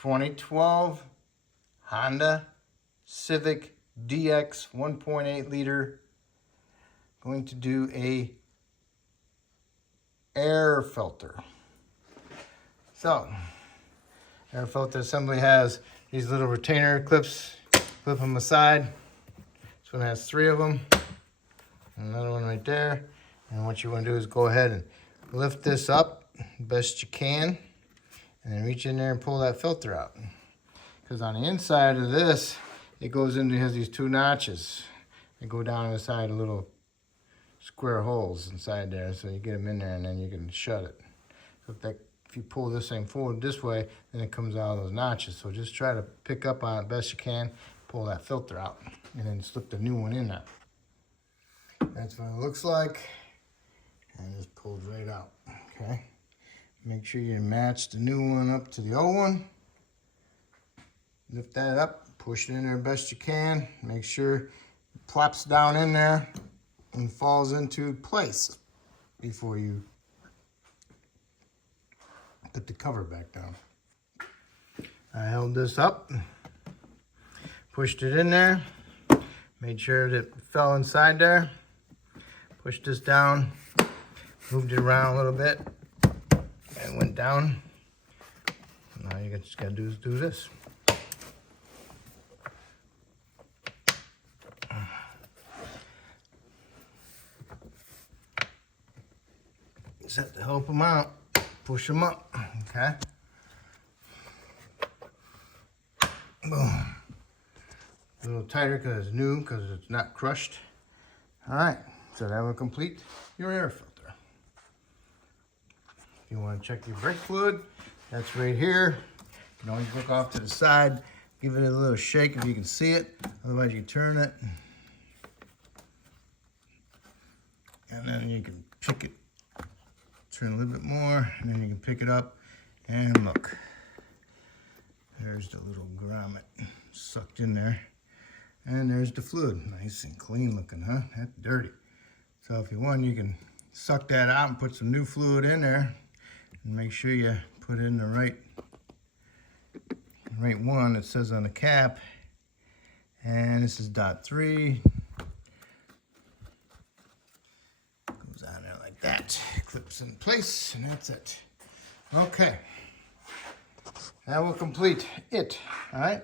2012 Honda Civic DX 1.8 liter. Going to do a air filter. So, air filter assembly has these little retainer clips. Clip them aside. This one has 3 of them. Another one right there. And what you want to do is go ahead and lift this up best you can, and then reach in there and pull that filter out. Because on the inside of this, it goes into, it has these 2 notches. They go down inside little square holes inside there, so you get them in there and then you can shut it. So if you pull this thing forward this way, then it comes out of those notches. So just try to pick up on it best you can, pull that filter out, and then slip the new one in there. That's what it looks like, and it's pulled right out, okay? Make sure you match the new one up to the old one. Lift that up, push it in there best you can. Make sure it plops down in there and falls into place before you put the cover back down. I held this up, pushed it in there, made sure that it fell inside there, pushed this down, moved it around a little bit, and went down. Now you just gotta do this. Just have to help them out, push them up, okay? Boom. A little tighter because it's new, because it's not crushed. All right, so that will complete your air filter. If you want to check your brake fluid, that's right here. You can always look off to the side, give it a little shake if you can see it. Otherwise, you turn it, and then you can pick it. Turn a little bit more, and then you can pick it up, and look. There's the little grommet sucked in there. And there's the fluid. Nice and clean looking, huh? That's dirty. So if you want, you can suck that out and put some new fluid in there. And make sure you put in the right one that says on the cap. And this is .3. Goes on there like that. Clips in place, and that's it. Okay. That will complete it. All right.